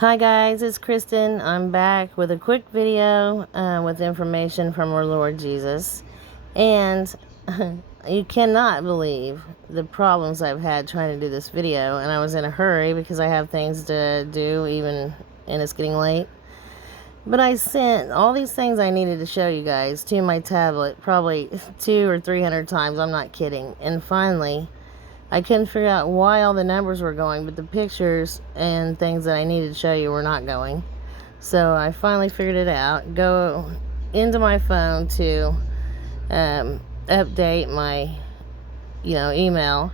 Hi guys, it's Kristen. I'm back with a quick video with information from our Lord Jesus. And you cannot believe the problems I've had trying to do this video. And I was in a hurry because I have things to do and it's getting late. But I sent all these things I needed to show you guys to my tablet probably 200 or 300 times. I'm not kidding. And finally, I couldn't figure out why all the numbers were going, but the pictures and things that I needed to show you were not going. So I finally figured it out. Go into my phone to update my, email.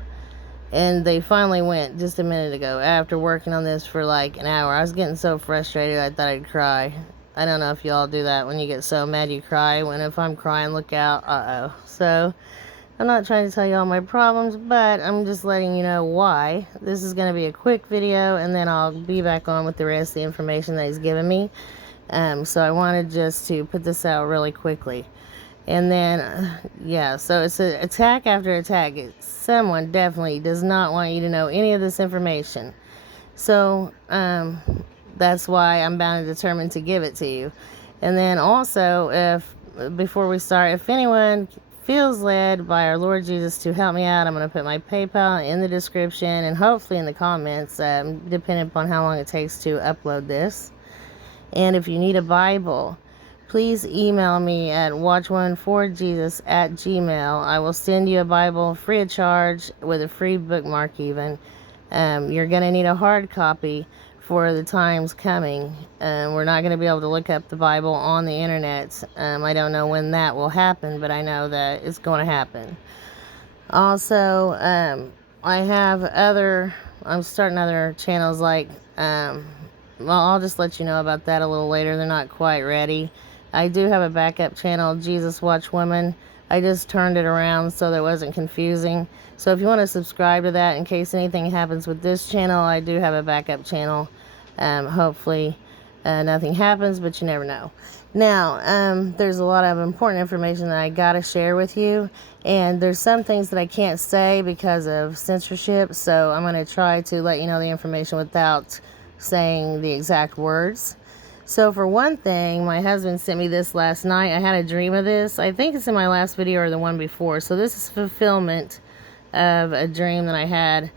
And they finally went just a minute ago after working on this for like an hour. I was getting so frustrated I thought I'd cry. I don't know if y'all do that when you get so mad you cry. When if I'm crying, look out. Uh-oh. So I'm not trying to tell you all my problems, but I'm just letting you know why. This is going to be a quick video, and then I'll be back on with the rest of the information that he's given me. So I wanted just to put this out really quickly. And then, so it's an attack after attack. Someone definitely does not want you to know any of this information. So that's why I'm bound and determined to give it to you. And then also, before we start, if anyone feels led by our Lord Jesus to help me out, I'm going to put my PayPal in the description and hopefully in the comments, depending upon how long it takes to upload this. And if you need a Bible, please email me at watchwomanforjesus@gmail.com. I will send you a Bible free of charge with a free bookmark even. You're going to need a hard copy for the times coming. We're not going to be able to look up the Bible on the internet. I don't know when that will happen, but I know that it's going to happen. Also, I'm starting other channels like, I'll just let you know about that a little later. They're not quite ready. I do have a backup channel, Jesus Watch Woman. I just turned it around so that it wasn't confusing. So if you want to subscribe to that in case anything happens with this channel, I do have a backup channel. Hopefully nothing happens, but you never know. Now, there's a lot of important information that I got to share with you. And there's some things that I can't say because of censorship. So I'm going to try to let you know the information without saying the exact words. So for one thing, my husband sent me this last night. I had a dream of this. I think it's in my last video or the one before. So this is fulfillment of a dream that I had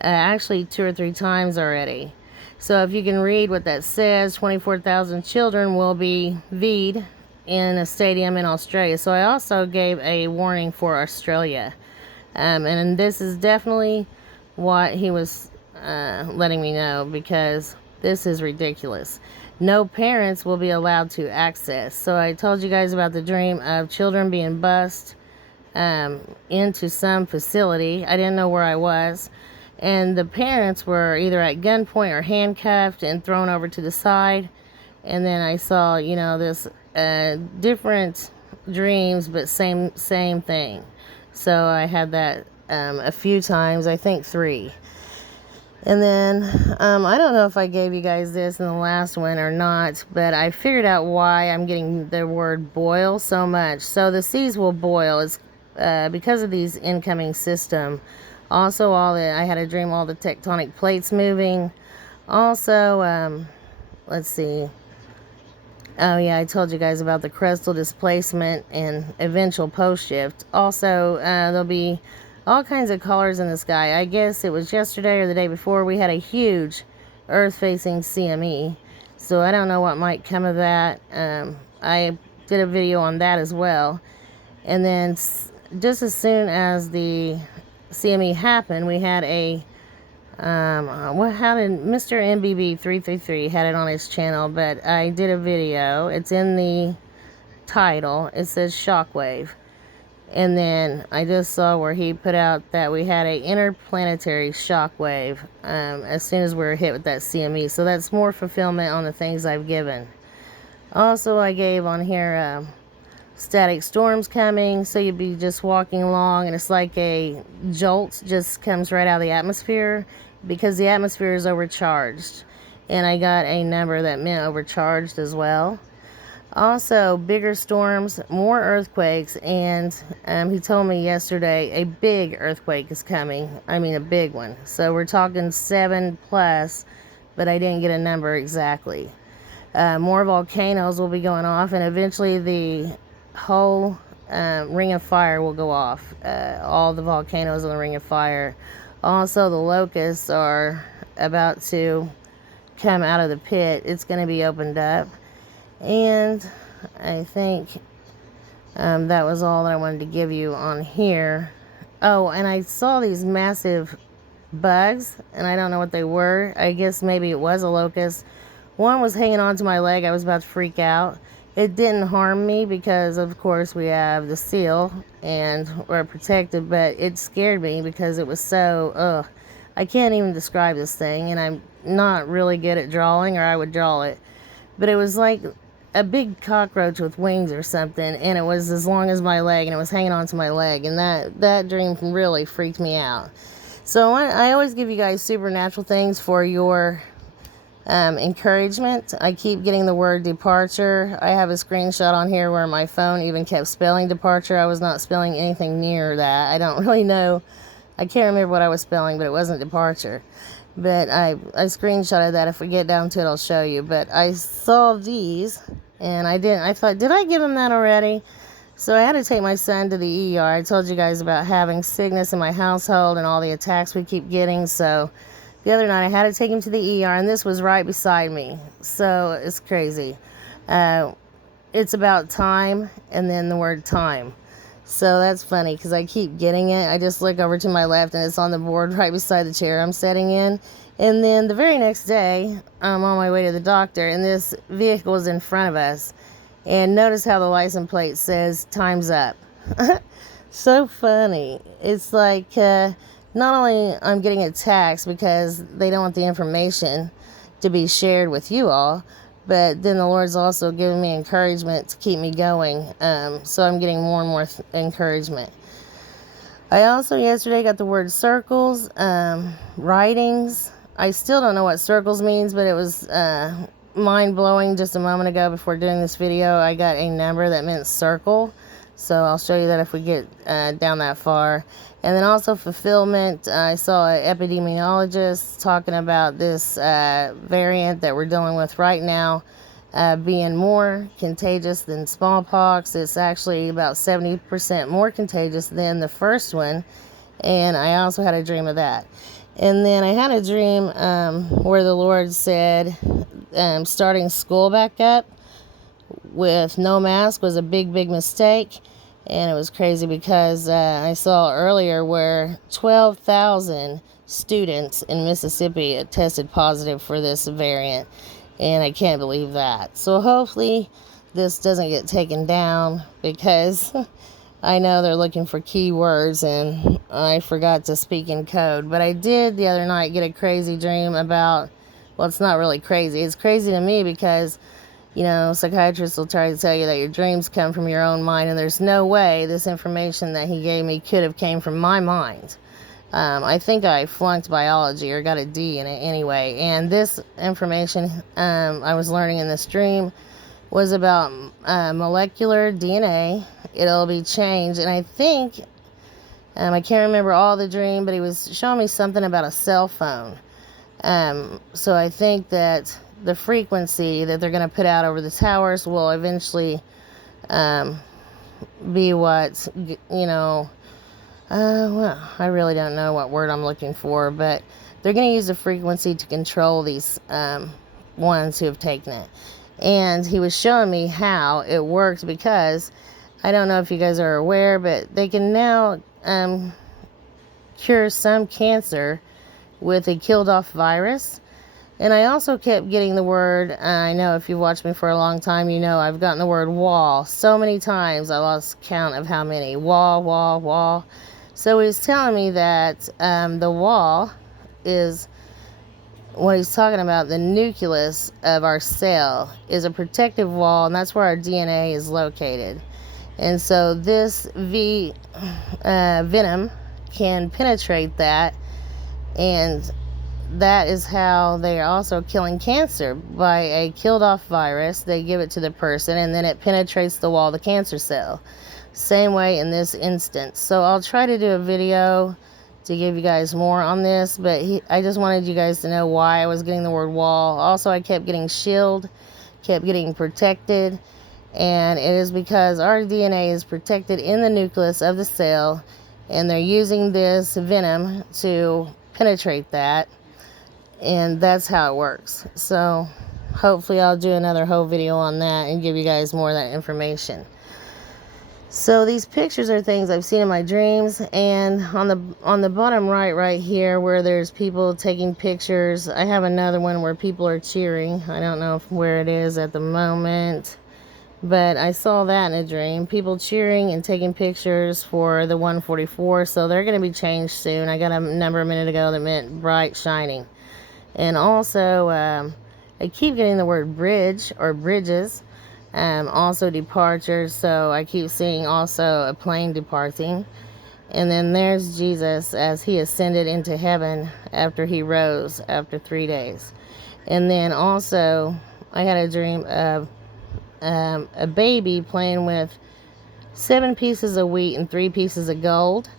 actually 2 or 3 times already. So if you can read what that says, 24,000 children will be VE'd in a stadium in Australia. So I also gave a warning for Australia. And this is definitely what he was letting me know, because this is ridiculous. No parents will be allowed to access. So I told you guys about the dream of children being bused into some facility. I didn't know where I was. And the parents were either at gunpoint or handcuffed and thrown over to the side. And then I saw, this different dreams, but same thing. So I had that a few times, I think 3. And then, I don't know if I gave you guys this in the last one or not, but I figured out why I'm getting the word boil so much. So the seas will boil. It's because of these incoming system. Also, I had a dream, all the tectonic plates moving. Also, let's see. Oh yeah, I told you guys about the crustal displacement and eventual post shift. Also, there'll be all kinds of colors in the sky. I guess it was yesterday or the day before we had a huge Earth-facing CME. So I don't know what might come of that. I did a video on that as well. And then just as soon as the CME happened, we had a how did Mr. MBB 333 had it on his channel, but I did a video. It's in the title. It says shockwave. And then I just saw where he put out that we had a interplanetary shockwave as soon as we were hit with that CME. So that's more fulfillment on the things I've given. Also, I gave on here static storms coming. So you'd be just walking along and it's like a jolt just comes right out of the atmosphere because the atmosphere is overcharged. And I got a number that meant overcharged as well. Also, bigger storms, more earthquakes, and he told me yesterday a big earthquake is coming. I mean, a big one. So we're talking 7 plus but I didn't get a number exactly. More volcanoes will be going off, and eventually the whole ring of fire will go off. All the volcanoes in the ring of fire. Also, the locusts are about to come out of the pit. It's going to be opened up. And I think that was all that I wanted to give you on here. Oh, and I saw these massive bugs, and I don't know what they were. I guess maybe it was a locust. One was hanging onto my leg. I was about to freak out. It didn't harm me because, of course, we have the seal and we're protected, but it scared me because it was so, I can't even describe this thing, and I'm not really good at drawing, or I would draw it. But it was like a big cockroach with wings or something, and it was as long as my leg, and it was hanging onto my leg, and that dream really freaked me out. So I always give you guys supernatural things for your encouragement. I keep getting the word departure. I have a screenshot on here where my phone even kept spelling departure. I was not spelling anything near that. I don't really know. I can't remember what I was spelling, but it wasn't departure. But I screenshotted that. If we get down to it, I'll show you. But I saw these, and I thought, did I give him that already? So I had to take my son to the ER. I told you guys about having sickness in my household and all the attacks we keep getting. So the other night I had to take him to the ER, and this was right beside me. So it's crazy. It's about time, and then the word time. So that's funny because I keep getting it. I just look over to my left, and it's on the board right beside the chair I'm sitting in. And then the very next day, I'm on my way to the doctor, and this vehicle is in front of us. And notice how the license plate says time's up. So funny. It's like not only I'm getting attacked because they don't want the information to be shared with you all, but then the Lord's also giving me encouragement to keep me going. So I'm getting more and more encouragement. I also yesterday got the word circles, writings. I still don't know what circles means, but it was mind-blowing just a moment ago before doing this video. I got a number that meant circle. So I'll show you that if we get down that far. And then also fulfillment. I saw an epidemiologist talking about this variant that we're dealing with right now being more contagious than smallpox. It's actually about 70% more contagious than the first one. And I also had a dream of that. And then I had a dream where the Lord said starting school back up with no mask was a big mistake. And it was crazy because I saw earlier where 12,000 students in Mississippi tested positive for this variant, and I can't believe that. So hopefully this doesn't get taken down, because I know they're looking for keywords and I forgot to speak in code. But I did the other night get a crazy dream about, well, it's not really crazy. It's crazy to me because, you know, psychiatrists will try to tell you that your dreams come from your own mind, and there's no way this information that he gave me could have came from my mind. I think I flunked biology or got a D in it anyway, and this information I was learning in this dream was about molecular DNA. It'll be changed, and I think, I can't remember all the dream, but he was showing me something about a cell phone. So I think that the frequency that they're going to put out over the towers will eventually be what, you know, well, I really don't know what word I'm looking for, but they're going to use the frequency to control these ones who have taken it. And he was showing me how it works, because I don't know if you guys are aware, but they can now cure some cancer with a killed-off virus. And I also kept getting the word, I know if you've watched me for a long time, you know I've gotten the word wall so many times, I lost count of how many. Wall. So he's telling me that the wall is, what he's talking about, the nucleus of our cell is a protective wall, and that's where our DNA is located. And so this venom can penetrate that, and that is how they are also killing cancer, by a killed off virus. They give it to the person, and then it penetrates the wall of the cancer cell. Same way in this instance. So I'll try to do a video to give you guys more on this, but I just wanted you guys to know why I was getting the word wall. Also, I kept getting shield, kept getting protected, and it is because our DNA is protected in the nucleus of the cell, and they're using this venom to penetrate that, and that's how it works. So hopefully I'll do another whole video on that and give you guys more of that information. So these pictures are things I've seen in my dreams, and on the bottom right here where there's people taking pictures, I have another one where people are cheering. I don't know where it is at the moment, but I saw that in a dream. People cheering and taking pictures for the 144, so they're going to be changed soon. I got a number a minute ago that meant bright, shining. And also, I keep getting the word bridge or bridges. Also departures, so I keep seeing also a plane departing. And then there's Jesus as he ascended into heaven after he rose after 3 days. And then also I had a dream of a baby playing with 7 pieces of wheat and 3 pieces of gold.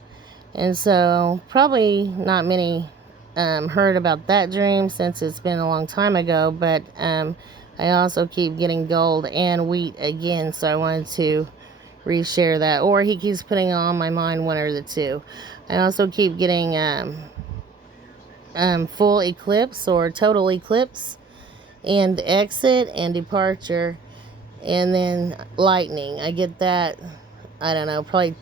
And so probably not many heard about that dream since it's been a long time ago, but I also keep getting gold and wheat again, so I wanted to reshare that. Or he keeps putting on my mind one or the two. I also keep getting full eclipse or total eclipse, and exit and departure, and then lightning. I get that, I don't know, probably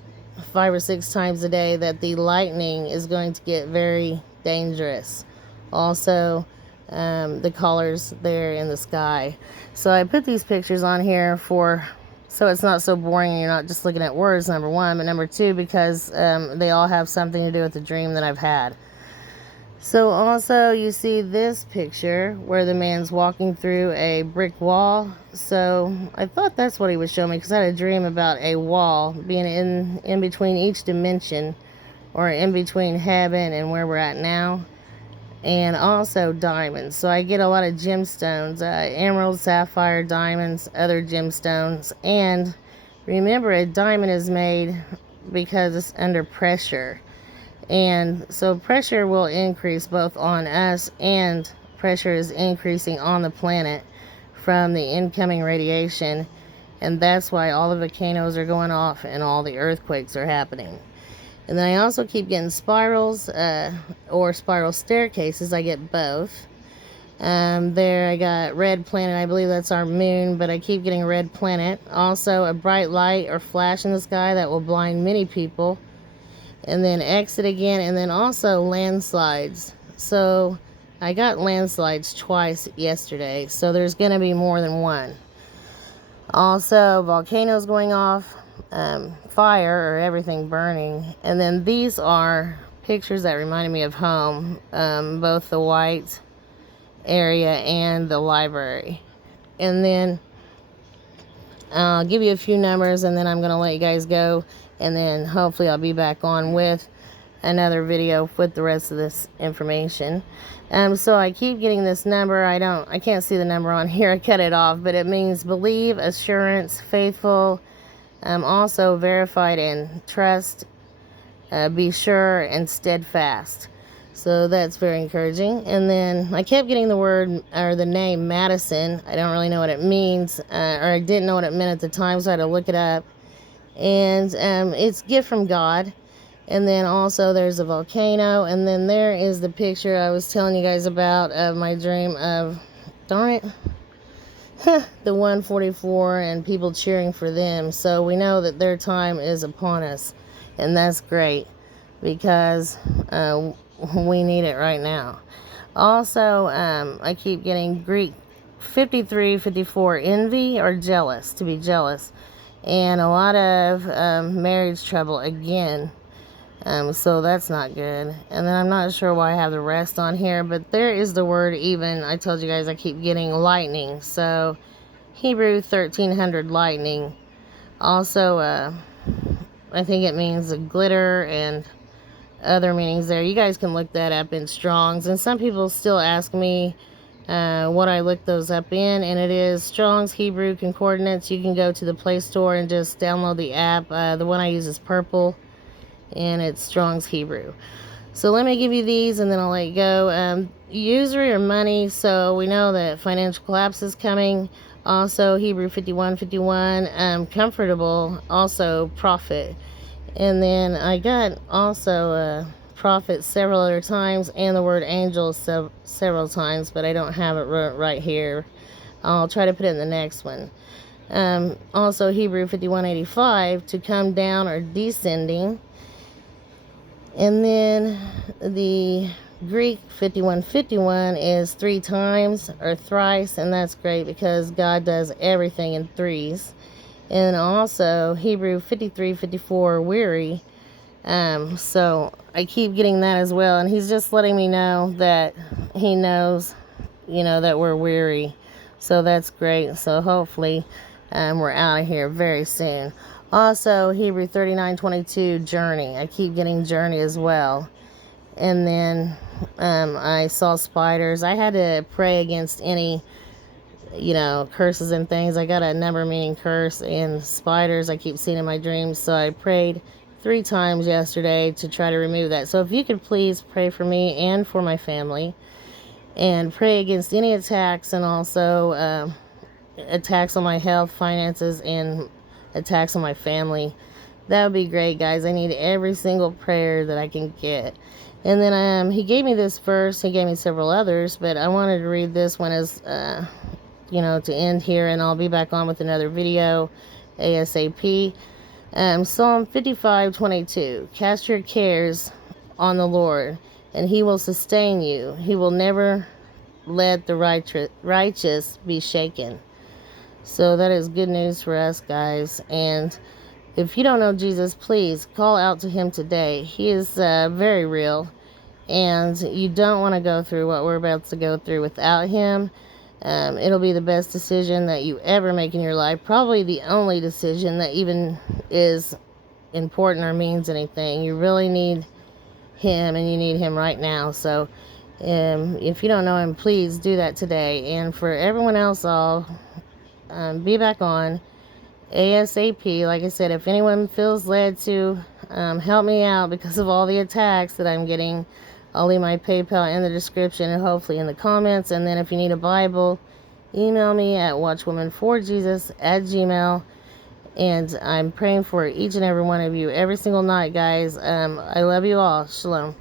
5 or 6 times a day, that the lightning is going to get very dangerous. Also, the colors there in the sky. So I put these pictures on here so it's not so boring and you're not just looking at words, number one, but number two, because they all have something to do with the dream that I've had. So also you see this picture where the man's walking through a brick wall. So I thought that's what he was showing me, because I had a dream about a wall being in between each dimension, or in between heaven and where we're at now. And also diamonds. So I get a lot of gemstones, emerald, sapphire, diamonds, other gemstones. And remember, a diamond is made because it's under pressure. And so pressure will increase both on us, and pressure is increasing on the planet from the incoming radiation. And that's why all the volcanoes are going off and all the earthquakes are happening. And then I also keep getting spirals or spiral staircases. I get both. There I got red planet. I believe that's our moon, but I keep getting red planet. Also a bright light or flash in the sky that will blind many people. And then exit again, and then also landslides. So I got landslides twice yesterday, so there's going to be more than one. Also volcanoes going off. Fire or everything burning. And then these are pictures that reminded me of home, both the white area and the library. And then I'll give you a few numbers, and then I'm going to let you guys go, and then hopefully I'll be back on with another video with the rest of this information. So I keep getting this number. I can't see the number on here. I cut it off, but it means believe, assurance, faithful, also verified, and trust, be sure, and steadfast. So that's very encouraging. And then I kept getting the word or the name Madison. I don't really know what it means, or I didn't know what it meant at the time, so I had to look it up. And it's gift from God. And then also there's a volcano, and then there is the picture I was telling you guys about of my dream of, darn it, the 144 and people cheering for them. So we know that their time is upon us, and that's great, because we need it right now. Also, I keep getting Greek 5354, envy or jealous, to be jealous, and a lot of marriage trouble again. So that's not good. And then I'm not sure why I have the rest on here, but there is the word even. I told you guys I keep getting lightning. So Hebrew 1300 lightning. Also, I think it means a glitter and other meanings there. You guys can look that up in Strong's. And some people still ask me what I looked those up in, and it is Strong's Hebrew Concordance. You can go to the Play Store and just download the app. The one I use is purple, and it's Strong's Hebrew. So let me give you these and then I'll let you go. Usury or money. So we know that financial collapse is coming. Also, Hebrew 51:51. Comfortable. Also, profit. And then I got also prophet several other times and the word angel several times, but I don't have it right here. I'll try to put it in the next one. Also Hebrew 51:85, to come down or descending. And then the Greek 51:51 is 3 times or thrice, and that's great because God does everything in threes. And also Hebrew 53:54, weary. So I keep getting that as well, and he's just letting me know that he knows, that we're weary. So that's great. So hopefully we're out of here very soon. Also Hebrew 39:22, journey. I keep getting journey as well. And then I saw spiders. I had to pray against any curses and things. I got a number meaning curse and spiders I keep seeing in my dreams. So I prayed 3 times yesterday to try to remove that. So if you could please pray for me and for my family, and pray against any attacks, and also attacks on my health, finances, and attacks on my family. That would be great, guys. I need every single prayer that I can get. And then he gave me this verse. He gave me several others, but I wanted to read this one as to end here, and I'll be back on with another video ASAP. Psalm 55:22, cast your cares on the Lord, and he will sustain you. He will never let the righteous be shaken. So that is good news for us, guys. And if you don't know Jesus, please call out to him today. He is very real, and you don't want to go through what we're about to go through without him. It'll be the best decision that you ever make in your life. Probably the only decision that even is important or means anything. You really need him, and you need him right now. So if you don't know him, please do that today. And for everyone else, I'll be back on ASAP. Like I said, if anyone feels led to help me out because of all the attacks that I'm getting, I'll leave my PayPal in the description and hopefully in the comments. And then if you need a Bible, email me at watchwomanforjesus@gmail.com. And I'm praying for each and every one of you every single night, guys. I love you all. Shalom.